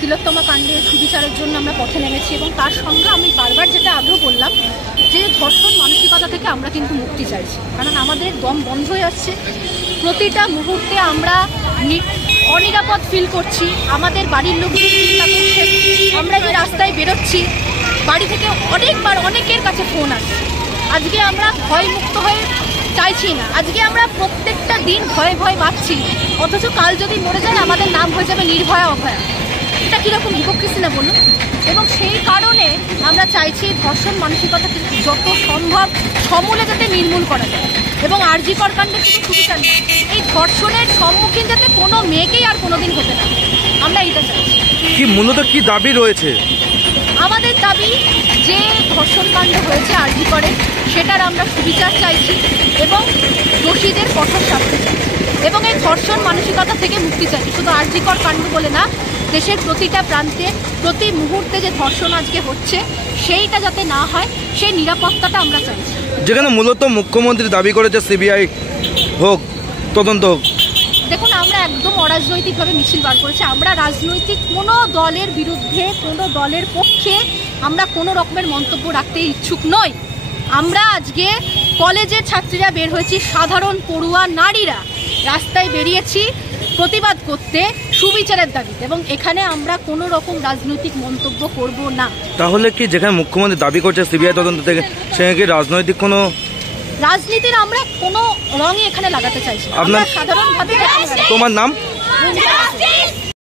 তিলোত্তমা কাণ্ডে সুবিচারের জন্য আমরা পথে নেমেছি এবং তার সঙ্গে আমি বারবার যেটা আগেও বললাম যে ধর্ষণ মানসিকতা থেকে আমরা কিন্তু মুক্তি চাইছি, কারণ আমাদের দম বন্ধ হয়ে যাচ্ছে। প্রতিটা মুহূর্তে আমরা অনিরাপদ ফিল করছি, আমাদের বাড়ির লোকজন চিন্তা করছে। আমরা যে রাস্তায় বেরোচ্ছি, বাড়ি থেকে অনেকবার অনেকের কাছে ফোন আসে। আজকে আমরা ভয়মুক্ত হয়ে চাইছি না, আজকে আমরা প্রত্যেকটা দিন ভয়ে ভয়ে বাঁচছি, অথচ কাল যদি মরে যায় আমাদের নাম হয়ে যাবে নির্ভয়া অভয়া। এটা কীরকম হিপোক্রেসি না বলুন? এবং সেই কারণে আমরা চাইছি ধর্ষণ মানসিকতাকে যত সম্ভব সমূলে যাতে নির্মূল করা যায় এবং আরজি কর কাণ্ডে শুধু সুবিচার নেই, এই ধর্ষণের সম্মুখীন যাতে কোনো মেয়েকেই আর কোনোদিন হতে না, আমরা এইটা চাইছি। কি মূলত কি দাবি রয়েছে? আমাদের দাবি যে ধর্ষণ কাণ্ড হয়েছে আরজি করে সেটার আমরা সুবিচার চাইছি এবং দোষীদের কঠোর শাস্তি চাইছি এবং এই ধর্ষণ মানসিকতা থেকে মুক্তি চাইছি। শুধু আরজি কর কাণ্ড বলে না, দেশের প্রতিটা প্রান্তে প্রতি মুহূর্তে যে ধর্ষণ আজকে হচ্ছে সেইটা যাতে না হয় সেই নিরাপত্তাটা আমরা চাইছি। যেখানে মূলত মুখ্যমন্ত্রী দাবি করেছে সিবিআই হোক, তদন্ত হোক। দেখুন, আমরা একদম অরাজনৈতিকভাবে মিছিল বার করেছি। আমরা রাজনৈতিক কোনো দলের বিরুদ্ধে, কোনো দলের পক্ষে আমরা কোনো রকমের মন্তব্য রাখতে ইচ্ছুক নই। আমরা আজকে কলেজের ছাত্রীরা বের হয়েছি, সাধারণ পড়ুয়া নারীরা রাস্তায় বেরিয়েছি প্রতিবাদ করতে সুবিচারের দাবিতে, এবং এখানে আমরা কোনো রকম রাজনৈতিক মন্তব্য করব না। তাহলে কি যেখানে মুখ্যমন্ত্রী দাবি করছে সিবিআই তদন্ত থেকে, সেখানে কি রাজনৈতিক কোনো রাজনীতির আমরা কোনো রঙই এখানে লাগাতে চাইছি? আপনার সাধারণভাবে। তোমার নাম?